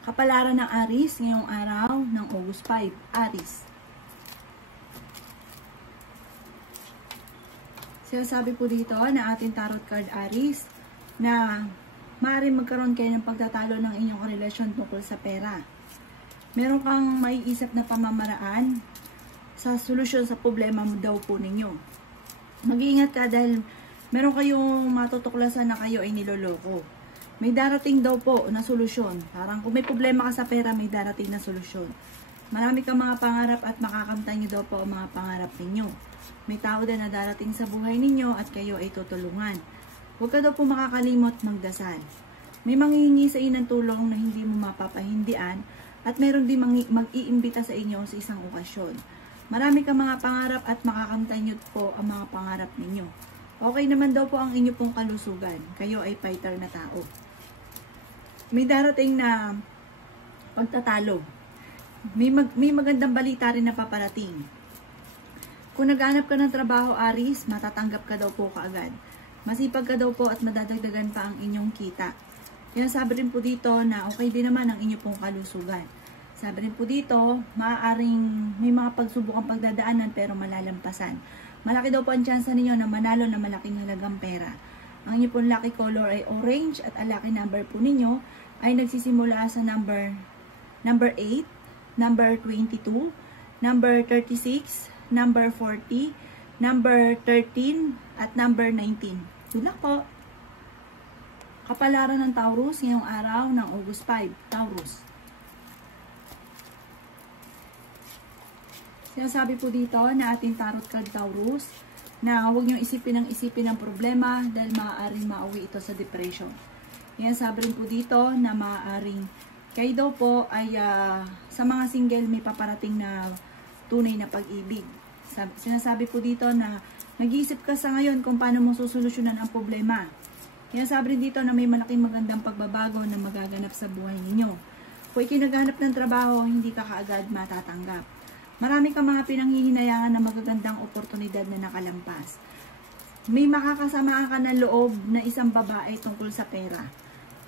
Kapalaran ng Aries ngayong araw ng August 5. Aries. Sinasabi po dito na ating tarot card Aries na maaaring magkaroon kayo ng pagtatalo ng inyong relasyon tungkol sa pera. Meron kang maiisip na pamamaraan sa solusyon sa problema mo daw po ninyo. Mag-iingat ka dahil meron kayong matutuklasan na kayo ay niloloko. May darating daw po na solusyon. Parang kung may problema ka sa pera, may darating na solusyon. Marami kang mga pangarap at makakamtan nyo daw po ang mga pangarap ninyo. May tao din na darating sa buhay ninyo at kayo ay tutulungan. Huwag ka daw po makakalimot magdasal. May manghihingi sa inyo ng tulong na hindi mo mapapahindian at meron din mag-iimbita sa inyo sa isang okasyon. Marami kang mga pangarap at makakamtan nyo po ang mga pangarap ninyo. Okay naman daw po ang inyo pong kalusugan. Kayo ay fighter na tao. May darating na pagtatalo. May magandang balita rin na paparating. Kung naghanap ka ng trabaho, Aries, matatanggap ka daw po kaagad. Masipag ka daw po at madadagdagan pa ang inyong kita. Kaya sabi rin po dito na okay din naman ang inyong pong kalusugan. Sabi rin po dito, maaaring may mga pagsubok ang pagdadaanan pero malalampasan. Malaki daw po ang tsansa ninyo na manalo na malaking halagang pera. Ang inyong pong lucky color ay orange at ang lucky number po ninyo ay nagsisimula sa number 8, number 22, number 36, number 40, number 13, at number 19. Good luck po! Kapalaran ng Taurus ngayong araw ng August 5. Taurus. Sinasabi po dito na ating tarot card Taurus na huwag niyong isipin ng problema dahil maaaring mauwi ito sa depression. Yan, sabi rin po dito na maaaring kayo daw po ay sa mga single may paparating na tunay na pag-ibig. Sinasabi po dito na nag-iisip ka sa ngayon kung paano mo susolusyonan ang problema. Yan, sabi rin dito na may malaking magandang pagbabago na magaganap sa buhay ninyo. Kung ikinaghanap ng trabaho, hindi ka kaagad matatanggap. Marami kang mga pinanghihinayangan na magagandang oportunidad na nakalampas. May makakasama ka ng loob na isang babae tungkol sa pera.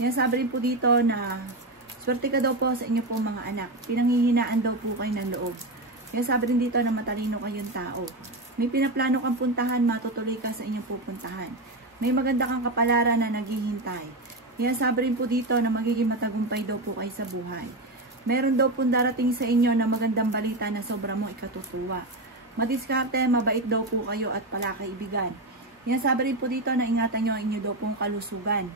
Yan, sabi rin po dito na swerte ka daw po sa inyo pong mga anak. Pinanghihinaan daw po kayo ng loob. Yan, sabi rin dito na matalino kayong tao. May pinaplano kang puntahan, matutuloy ka sa inyong pupuntahan. May maganda kang kapalaran na naghihintay. Yan, sabi rin po dito na magiging matagumpay daw po kayo sa buhay. Meron daw po darating sa inyo na magandang balita na sobra mong ikatutuwa. Madiskarte, mabait daw po kayo at palakaibigan. Yan, sabi rin po dito na ingatan nyo ang inyo daw pong kalusugan.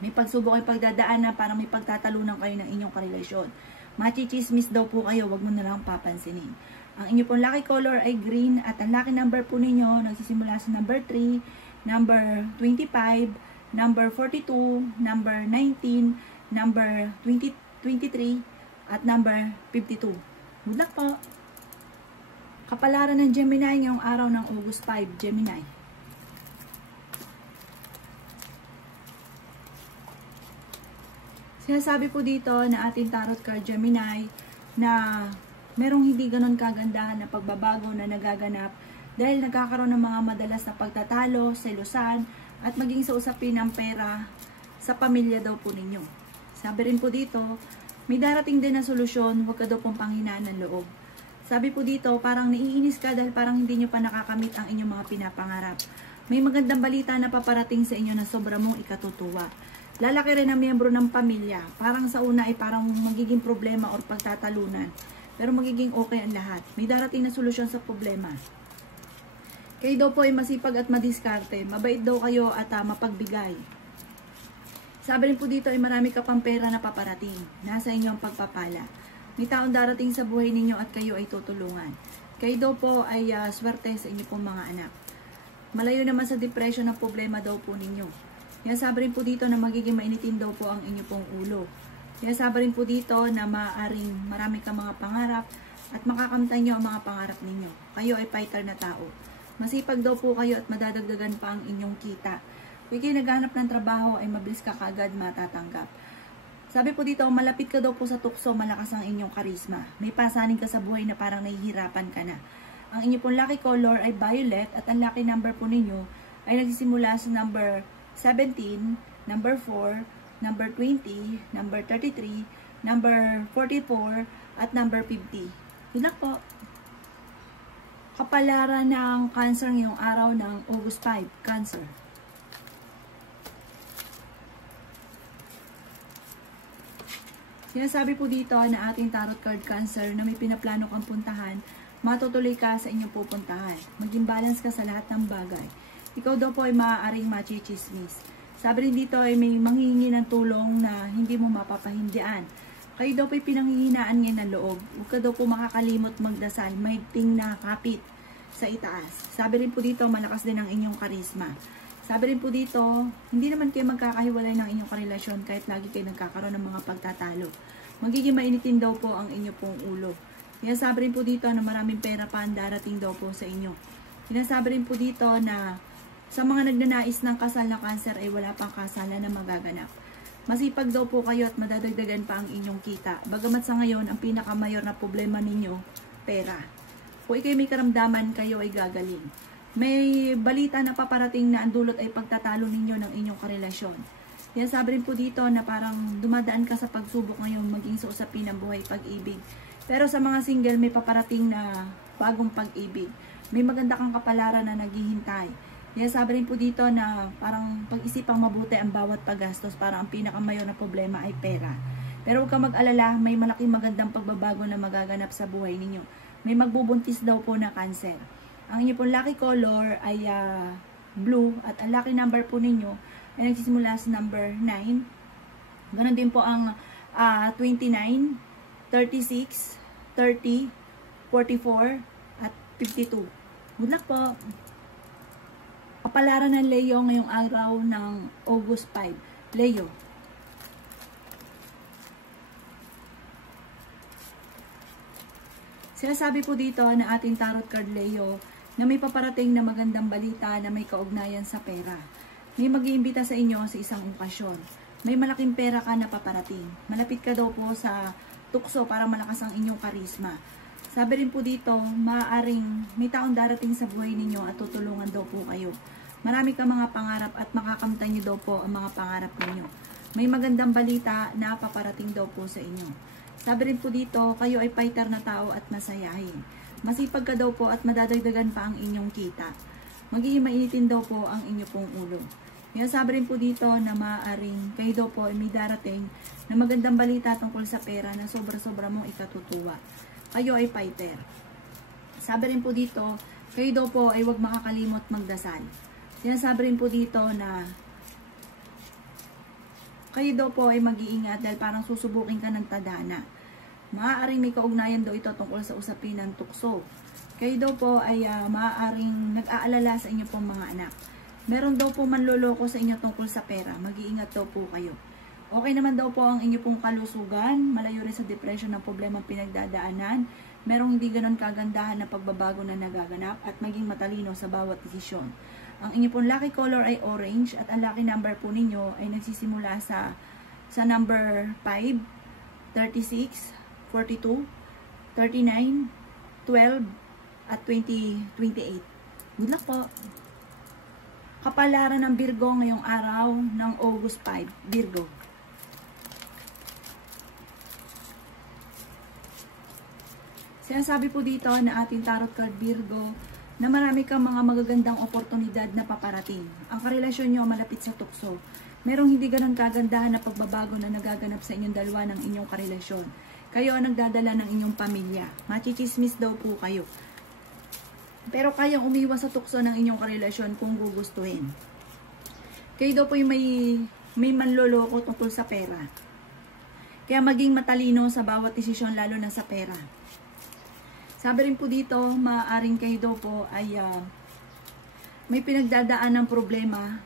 May pagsubok ay pagdadaan na parang may pagtatalunan kayo ng inyong karelasyon. Machichismis daw po kayo, wag mo na lang papansinin. Ang inyo pong lucky color ay green at ang lucky number po ninyo nagsisimula sa number 3, number 25, number 42, number 19, number 23, at number 52. Good luck po! Kapalaran ng Gemini ngayong araw ng August 5, Gemini. Sinasabi po dito na ating tarot card Gemini na merong hindi ganon kagandahan na pagbabago na nagaganap dahil nagkakaroon ng mga madalas na pagtatalo, selusan, at maging sa usapin ng pera sa pamilya daw po ninyo. Sabi rin po dito, may darating din na solusyon, huwag ka daw pong panghinaan ng loob. Sabi po dito, parang naiinis ka dahil parang hindi nyo pa nakakamit ang inyong mga pinapangarap. May magandang balita na paparating sa inyo na sobra mong ikatutuwa. Lalaki rin ang miyembro ng pamilya. Parang sa una ay parang magiging problema or pagtatalunan. Pero magiging okay ang lahat. May darating na solusyon sa problema. Kayo daw po ay masipag at madiskarte. Mabait daw kayo at mapagbigay. Sabi rin po dito ay marami ka pang pera na paparating. Nasa inyo ang pagpapala. May taong darating sa buhay ninyo at kayo ay tutulungan. Kayo daw po ay swerte sa inyo pong mga anak. Malayo naman sa depression ang problema daw po ninyo. Kaya sabi rin po dito na magiging mainitin daw po ang inyo pong ulo. Kaya sabi rin po dito na maaaring marami kang mga pangarap at makakamtan nyo ang mga pangarap ninyo. Kayo ay fighter na tao. Masipag daw po kayo at madadagdagan pa ang inyong kita. Kung kayo naghanap ng trabaho ay mabilis ka kaagad matatanggap. Sabi po dito, malapit ka daw po sa tukso, malakas ang inyong karisma. May pasanin ka sa buhay na parang nahihirapan ka na. Ang inyong pong lucky color ay violet at ang lucky number po ninyo ay nagsisimula sa number 17, number 4, number 20, number 33, number 44, at number 50. Yun lang po. Kapalaran ng Cancer ngayong araw ng August 5, Cancer. Sinasabi po dito na ating tarot card, Cancer, na may pinaplano kang puntahan, matutuloy ka sa inyong pupuntahan. Maging balance ka sa lahat ng bagay. Ikaw daw po ay maaaring machichismis. Sabi rin dito ay may manghihingi ng tulong na hindi mo mapapahindian. Kayo daw po ay pinanghihinaan ngayon ng loob. Huwag ka daw po makakalimot magdasal, may ting na kapit sa itaas. Sabi rin po dito, malakas din ang inyong karisma. Sabi rin po dito, hindi naman kayo magkakahiwalay ng inyong karelasyon kahit lagi kayo nagkakaroon ng mga pagtatalo. Magiging mainitin daw po ang inyo pong ulo. Sinasabi rin po dito na maraming pera pa ang darating daw po sa inyo. Sinasabi rin po dito na sa mga nagnanais ng kasal na Cancer ay wala pang kasalan na magaganap. Masipag daw po kayo at madadagdagan pa ang inyong kita. Bagamat sa ngayon, ang pinakamayor na problema ninyo, pera. Kung ikay may karamdaman, kayo ay gagaling. May balita na paparating na ang dulot ay pagtatalo ninyo ng inyong karelasyon. Yan sabi rin po dito na parang dumadaan ka sa pagsubok ngayon maging sa usapin ng buhay pag-ibig. Pero sa mga single may paparating na bagong pag-ibig. May maganda kang kapalaran na naghihintay. Yan sabi rin po dito na parang pag-isipang mabuti ang bawat paggastos para ang pinakamayor na problema ay pera. Pero huwag kang mag-alala, may malaking magandang pagbabago na magaganap sa buhay ninyo. May magbubuntis daw po na Cancer. Ang inyo pong lucky color ay blue at ang lucky number po ninyo ay nagsisimula sa number 9. Ganon din po ang 29, 36, 30, 44, at 52. Good luck po! Kapalaran ng Leo ngayong araw ng August 5. Leo. Sinasabi po dito na ating tarot card, Leo, na may paparating na magandang balita na may kaugnayan sa pera. May mag-iimbita sa inyo sa isang okasyon. May malaking pera ka na paparating. Malapit ka daw po sa tukso para malakas ang inyong karisma. Sabi rin po dito, maaaring may taong darating sa buhay ninyo at tutulungan daw po kayo. Marami ka mga pangarap at makakamtan niyo daw po ang mga pangarap ninyo. May magandang balita na paparating daw po sa inyo. Sabi rin po dito, kayo ay fighter na tao at masayahin. Masipag ka daw po at madadagdagan pa ang inyong kita. Magiging mainitin daw po ang inyo pong ulo. Kaya sabi rin po dito na maaaring kayo daw po ay may darating na magandang balita tungkol sa pera na sobra-sobra mong ikatutuwa. Kayo ay fighter. Sabi rin po dito, kayo daw po ay huwag makakalimot magdasal. Sinasabi rin po dito na kayo daw po ay mag-iingat dahil parang susubukin ka ng tadhana. Maaaring may kaugnayan daw ito tungkol sa usapin ng tukso. Kayo daw po ay maaaring nag-aalala sa inyo pong mga anak. Meron daw po manloloko sa inyo tungkol sa pera. Mag-iingat daw po kayo. Okay naman daw po ang inyo pong kalusugan. Malayo rin sa depression ng problema pinagdadaanan. Merong hindi ganon kagandahan na pagbabago na nagaganap at maging matalino sa bawat desisyon. Ang inyo pong lucky color ay orange at ang lucky number po ninyo ay nagsisimula sa number 5, 36, 42, 39, 12, at 28. Good luck po! Kapalaran ng Virgo ngayong araw ng August 5. Virgo. Sinasabi po dito na ating tarot card, Virgo, na marami kang mga magagandang oportunidad na paparating. Ang karelasyon nyo malapit sa tukso. Merong hindi ganon kagandahan na pagbabago na nagaganap sa inyong dalawa ng inyong karelasyon. Kayo ang nagdadala ng inyong pamilya. Machichismis daw po kayo. Pero kayang umiwas sa tukso ng inyong karelasyon kung gugustuhin. Kayo daw po yung may manloloko tungkol sa pera. Kaya maging matalino sa bawat desisyon lalo na sa pera. Sabi rin po dito, maaaring kayo daw po ay may pinagdadaan ng problema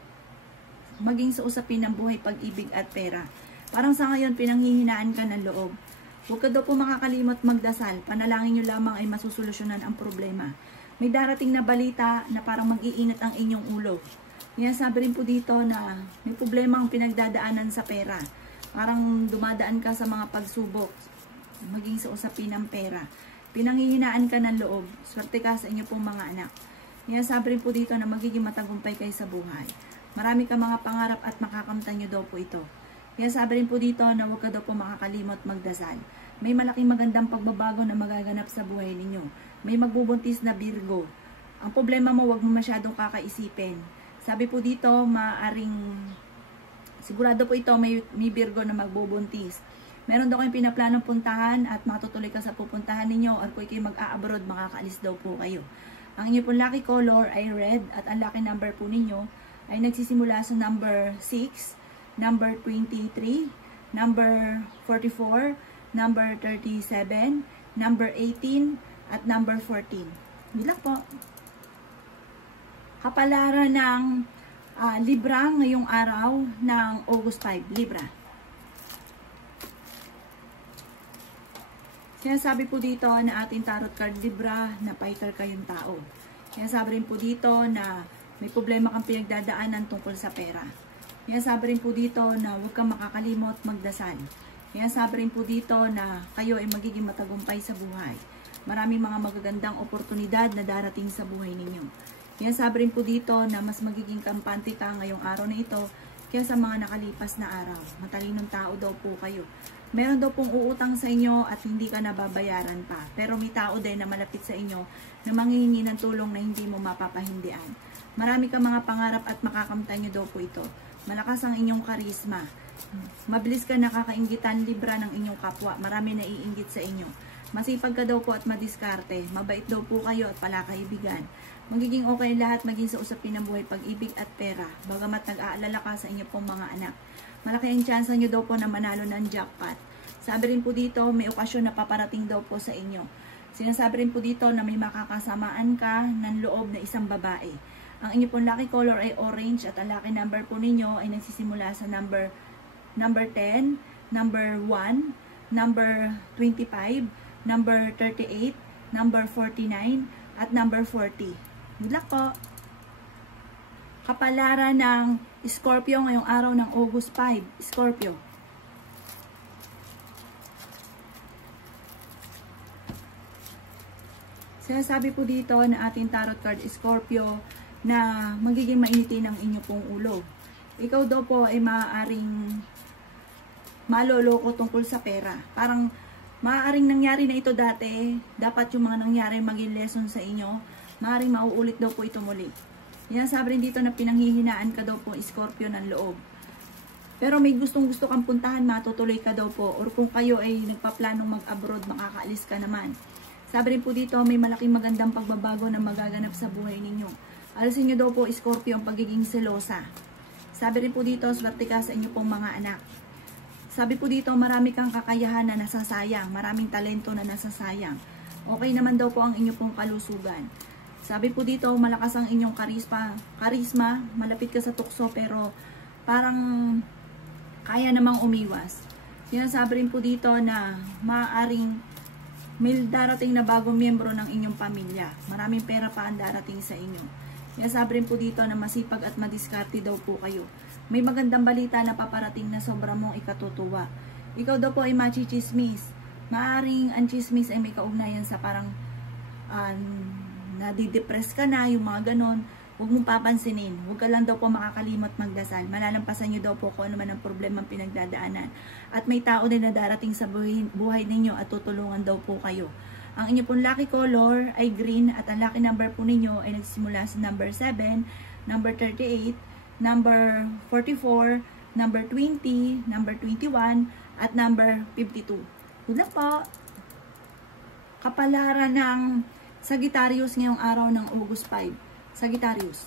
maging sa usapin ng buhay, pag-ibig at pera. Parang sa ngayon, pinanghihinaan ka ng loob. Huwag ka daw po makakalimot magdasal. Panalangin nyo lamang ay masusolusyonan ang problema. May darating na balita na parang mag-iinit ang inyong ulo. Kaya sabi rin po dito na may problema ang pinagdadaanan sa pera. Parang dumadaan ka sa mga pagsubok maging sa usapin ng pera. Pinanghihinaan ka ng loob. Swerte ka sa inyo pong mga anak. Kaya sabi rin po dito na magiging matagumpay kayo sa buhay. Marami ka mga pangarap at makakamtan nyo daw po ito. Kaya sabi rin po dito na huwag ka daw po makakalimot magdasal. May malaking magandang pagbabago na magaganap sa buhay ninyo. May magbubuntis na Virgo. Ang problema mo, huwag mo masyadong kakaisipin. Sabi po dito, sigurado po ito, may Virgo na magbubuntis. Meron daw kayong pinaplanong puntahan at matutuloy ka sa pupuntahan ninyo or kung kayo mag-a-abroad, makakaalis daw po kayo. Ang inyo pong lucky color ay red at ang lucky number po ninyo ay nagsisimula sa number 6, number 23, number 44, number 37, number 18, at number 14. Bila po. Kapalaran ng Libra ngayong araw ng August 5. Libra. Sinasabi po dito na ating tarot card Libra na fighter kayong tao. Sinasabi rin po dito na may problema kang pinagdadaanan tungkol sa pera. Sinasabi rin po dito na huwag kang makakalimot magdasal. Sinasabi rin po dito na kayo ay magiging matagumpay sa buhay. Maraming mga magagandang oportunidad na darating sa buhay ninyo. Sinasabi rin po dito na mas magiging kampante ka ngayong araw na ito kaysa sa mga nakalipas na araw. Matalinong tao daw po kayo. Meron daw pong uutang sa inyo at hindi ka nababayaran pa. Pero may tao din na malapit sa inyo na manghihingi ng tulong na hindi mo mapapahindian. Marami kang mga pangarap at makakamtan nyo daw po ito. Malakas ang inyong karisma. Mabilis ka nakakainggitan Libra ng inyong kapwa. Marami na iinggit sa inyo. Masipag ka daw po at madiskarte. Mabait daw po kayo at palakaibigan. Magiging okay lahat maging sa usapin ng buhay, pag-ibig at pera. Bagamat nag-aalala ka sa inyo pong mga anak. Malaki ang tsansa nyo daw po na manalo ng jackpot. Sabi rin po dito, may okasyon na paparating daw po sa inyo. Sinasabi rin po dito na may makakasamaan ka ng loob na isang babae. Ang inyo pong lucky color ay orange at ang lucky number po ninyo ay nagsisimula sa number 10, number 1, number 25, number 38, number 49, at number 40. Good luck po! Kapalaran ng Scorpio ngayong araw ng August 5. Scorpio. Sinasabi po dito na ating tarot card Scorpio na magiging mainitin ang inyo pong ulo. Ikaw daw po ay maaaring maloloko tungkol sa pera. Parang maaaring nangyari na ito dati, dapat yung mga nangyari maging lesson sa inyo. Maaaring mauulit daw po ito muli. Yan, sabi rin dito na pinanghihinaan ka daw po Scorpio ng loob. Pero may gustong-gusto kang puntahan, matutuloy ka daw po. Or kung kayo ay nagpaplanong mag-abroad, makakaalis ka naman. Sabi rin po dito, may malaking magandang pagbabago na magaganap sa buhay ninyo. Alisin nyo daw po Scorpio ang pagiging selosa. Sabi rin po dito, swerte ka sa inyo pong mga anak. Sabi po dito, marami kang kakayahan na nasasayang, maraming talento na nasasayang. Okay naman daw po ang inyo pong kalusugan. Sabi po dito, malakas ang inyong karisma, malapit ka sa tukso pero parang kaya namang umiwas. Sinasabi rin po dito na maaaring may darating na bagong miyembro ng inyong pamilya. Maraming pera pa ang darating sa inyo. Sinasabi rin po dito na masipag at madiskarte daw po kayo. May magandang balita na paparating na sobra mong ikatutuwa. Ikaw daw po ay machichismis. Maaring ang chismis ay may kaugnayan sa parang nadidepress ka na, yung mga ganon. Huwag mong papansinin. Huwag ka lang daw po makakalimot magdasal. Malalampasan nyo daw po kung ano man ang problema pinagdadaanan. At may tao din na darating sa buhay ninyo at tutulungan daw po kayo. Ang inyo pong lucky color ay green at ang lucky number po ninyo ay nagsimula sa number 7, number 38, number 44, number 20, number 21, at number 52. Good luck po! Kapalaran ng Sagittarius ngayong araw ng August 5. Sagittarius.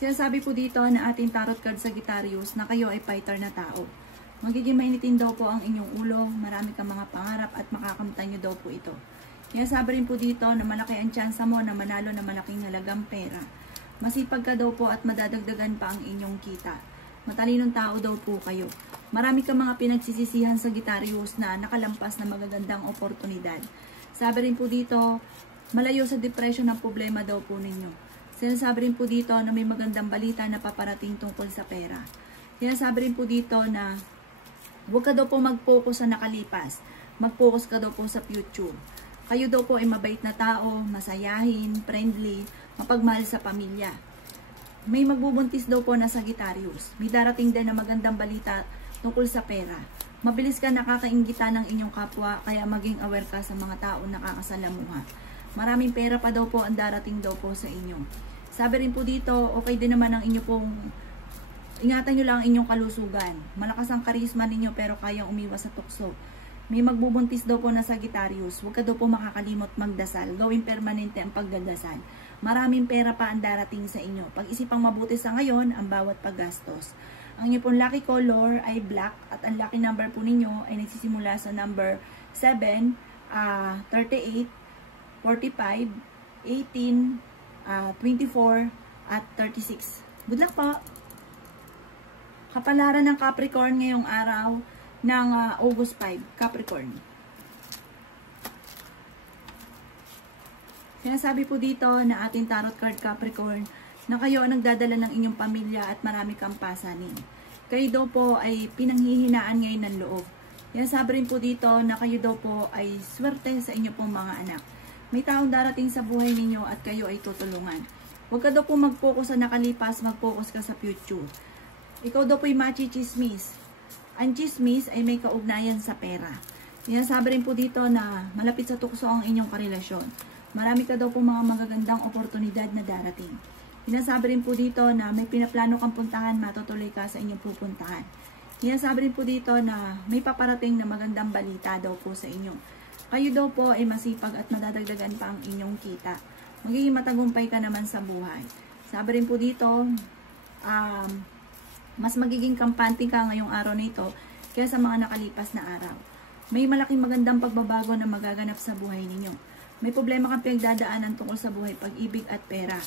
Sinasabi po dito na ating tarot card Sagittarius na kayo ay fighter na tao. Magiging mainitin daw po ang inyong ulo, marami kang mga pangarap at makakamtan nyo daw po ito. Sinasabi rin po dito na malaki ang tsansa mo na manalo na malaking halagang pera. Masipag ka daw po at madadagdagan pa ang inyong kita. Matalinong tao daw po kayo. Marami kang mga pinagsisisihan sa Sagittarius na nakalampas na magagandang oportunidad. Sabi rin po dito, malayo sa depression ang problema daw po ninyo. Sinasabi rin po dito na may magandang balita na paparating tungkol sa pera. Sinasabi rin po dito na huwag ka daw po mag-focus sa nakalipas. Mag-focus ka daw po sa future. Kayo daw po ay mabait na tao, masayahin, friendly, mapagmahal sa pamilya. may magbubuntis daw po na Sagittarius. May darating din na magandang balita tungkol sa pera. Mabilis ka nakakainggita ng inyong kapwa, kaya maging aware ka sa mga tao nakakasalamuha. Maraming pera pa daw po ang darating daw po sa inyo. Sabi rin po dito, okay din naman ang inyo pong, ingatan nyo lang ang inyong kalusugan. Malakas ang karisma ninyo pero kayang umiwas sa tukso. May magbubuntis daw po na Sagittarius. Huwag ka daw po makakalimot magdasal. Gawin permanente ang pagdadasal. Maraming pera pa ang darating sa inyo. Pag-isipang mabuti sa ngayon ang bawat paggastos. Ang inyo pong lucky color ay black at ang lucky number po ninyo ay nagsisimula sa number 7, 38, 45, 18, 24, at 36. Good luck po! Kapalaran ng Capricorn ngayong araw ng August 5, Capricorn. Sinasabi po dito na ating tarot card Capricorn na kayo ang nagdadala ng inyong pamilya at marami kang pasanin. Kayo daw po ay pinanghihinaan ngayon ng loob. Sinasabi rin po dito na kayo daw po ay swerte sa inyo pong mga anak. May taong darating sa buhay ninyo at kayo ay tutulungan. Huwag ka daw po mag-focus sa nakalipas, mag-focus ka sa future. Ikaw daw po ay machichismis. Ang chismis ay may kaugnayan sa pera. Sinasabi rin po dito na malapit sa tukso ang inyong karelasyon. Marami ka daw po mga magagandang oportunidad na darating. Sinasabi rin po dito na may pinaplano kang puntahan, matutuloy ka sa inyong pupuntahan. Sinasabi rin po dito na may paparating na magandang balita daw po sa inyo. Kayo daw po ay masipag at madadagdagan pa ang inyong kita. Magiging matagumpay ka naman sa buhay. Sabi rin po dito, mas magiging kampante ka ngayong araw na ito kaysa sa mga nakalipas na araw. May malaking magandang pagbabago na magaganap sa buhay ninyo. May problema kang pinagdadaanan tungkol sa buhay, pag-ibig at pera.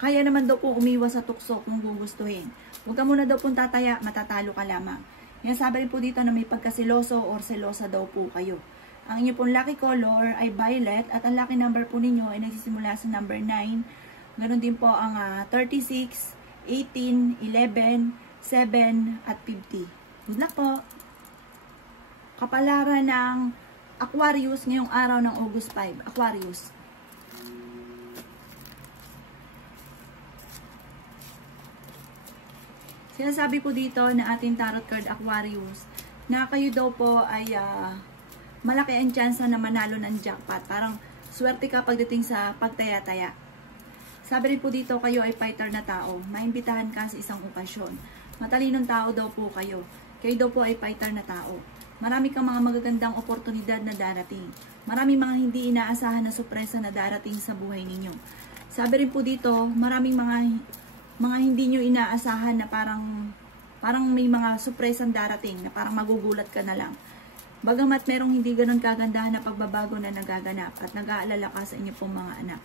Kaya naman daw po umiwas sa tukso kung gugustuhin. Huwag ka muna daw pong tataya, matatalo ka lamang. Yan sabi rin po dito na may pagkasiloso or selosa daw po kayo. Ang inyo pong lucky color ay violet at ang lucky number po ninyo ay nagsisimula sa number 9. Ganon din po ang 36, 18, 11, 7 at 50. Good luck po! Kapalaran ng Aquarius ngayong araw ng August 5. Aquarius. Sinasabi po dito na ating tarot card Aquarius na kayo daw po ay malaki ang tsansa na manalo ng jackpot. Parang swerte ka pagdating sa pagtaya-taya. Sabi rin po dito kayo ay fighter na tao. Maimbitahan ka sa isang okasyon. Matalinong tao daw po kayo. Kayo daw po ay fighter na tao. Marami kang mga magagandang oportunidad na darating. Marami mga hindi inaasahan na sorpresa na darating sa buhay ninyo. Sabi rin po dito, maraming mga hindi nyo inaasahan na parang may mga sorpresang darating na parang magugulat ka na lang. Bagamat merong hindi ganun kagandahan na pagbabago na nagaganap at nag-aalala ka sa inyo pong mga anak.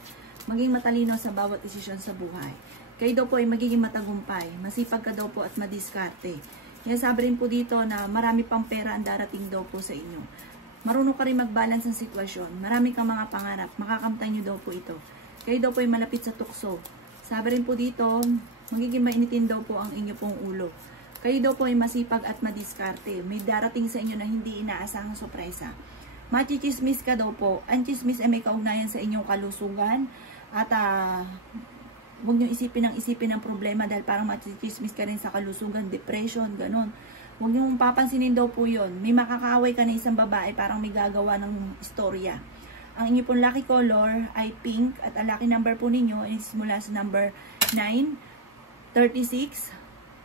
Maging matalino sa bawat desisyon sa buhay. Kayo daw po ay magiging matagumpay. Masipag ka daw po at madiskarte. Kaya sabi rin po dito na marami pang pera ang darating daw po sa inyo. Marunong ka rin mag-balance ang sitwasyon. Marami kang mga pangarap. Makakamtan nyo daw po ito. Kayo daw po ay malapit sa tukso. Sabi rin po dito, magiging mainitin daw po ang inyo pong ulo. Kayo daw po ay masipag at madiskarte. May darating sa inyo na hindi inaasahang sorpresa. Machichismis ka daw po. Ang chismis ay may kaugnayan sa inyong kalusugan. At huwag nyo isipin ng problema dahil parang machichismis ka rin sa kalusugan, depression, ganun. Huwag nyo papansinin daw po yun. May makakaaway ka na isang babae, parang may gagawa ng istorya. Ang inyo pong lucky color ay pink at ang lucky number po ninyo ay simula sa number 9, 36,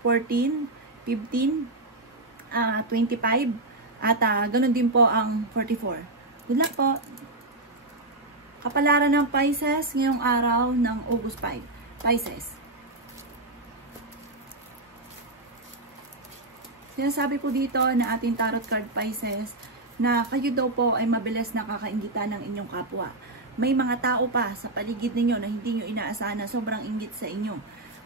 14, 15, 25, at ganun din po ang 44. Good luck po! Kapalaran ng Pisces ngayong araw ng August 5. Pisces. Sinasabi po dito na ating tarot card Pisces na kayo daw po ay mabilis nakakaingitan ng inyong kapwa. May mga tao pa sa paligid ninyo na hindi nyo inaasahan na sobrang inggit sa inyo.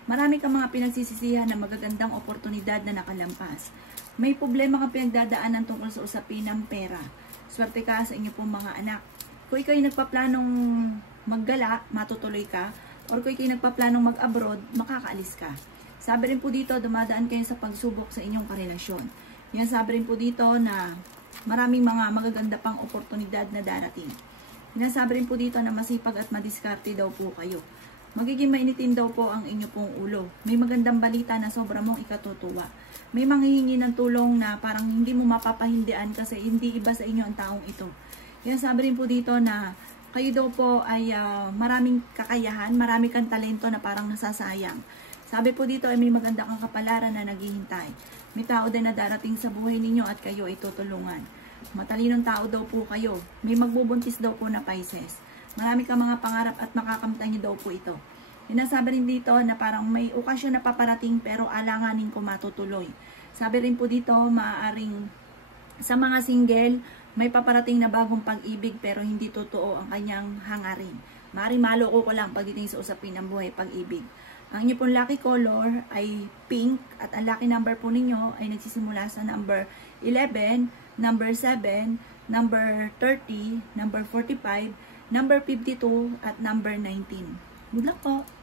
Marami kang mga pinagsisisihan na magagandang oportunidad na nakalampas. May problema kang pinagdadaanan tungkol sa usapin ng pera. Swerte ka sa inyo pong mga anak. Kung ikaw ay nagpaplanong maggala, matutuloy ka. Or kung ikaw ay nagpaplanong mag-abroad, makakaalis ka. Sabi rin po dito, dumadaan kayo sa pagsubok sa inyong karelasyon. Yan sabi rin po dito na maraming mga magaganda pang oportunidad na darating. Sinasabi rin po dito na masipag at madiskarte daw po kayo. Magiging mainitin daw po ang inyo pong ulo. May magandang balita na sobra mong ikatutuwa. May manghihingi ng tulong na parang hindi mo mapapahindian kasi hindi iba sa inyo ang taong ito. Yan sabi rin po dito na kayo daw po ay maraming kakayahan, marami kang talento na parang nasasayang. Sabi po dito ay may maganda kang kapalaran na naghihintay. May tao din na darating sa buhay ninyo at kayo ay tutulungan. Matalinong tao daw po kayo. May magbubuntis daw po na Pisces. Marami kang mga pangarap at makakamtan niyo daw po ito. Sinasabi rin dito na parang may okasyon na paparating pero alanganin ko matutuloy. Sabi rin po dito, maaaring sa mga single, may paparating na bagong pag-ibig pero hindi totoo ang kanyang hangarin. Maaaring maloko ko lang pagdating sa usapin ng buhay pag-ibig. Ang inyo pong lucky color ay pink at ang lucky number po ninyo ay nagsisimula sa number 11, number 7, number 30, number 45, number 52 at number 19. Good luck po!